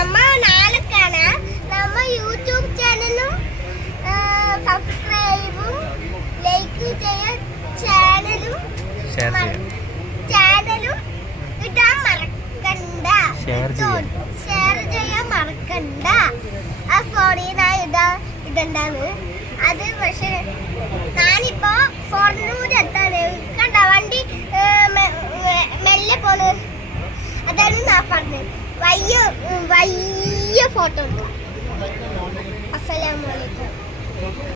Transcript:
നമ്മ നാളെക്കാണ് നമ്മ യൂട്യൂബ് ചാനലും സബ്സ്ക്രൈബും ലൈക്ക് ചെയ്യാൻ ചാനലും ഇടാൻ മറക്കണ്ട, ഷെയർ ചെയ്യാൻ മറക്കണ്ട. ആ ഫോണിൽ ഇടണ്ടാന്ന് അത്. പക്ഷെ ഞാനിപ്പോ ഫോണിലൂടെ എത്താതെ കണ്ട വണ്ടി മെല്ലെ പോണ്. അതാണ് ഞാൻ പറഞ്ഞത്. വയ്യ ഫോട്ടോ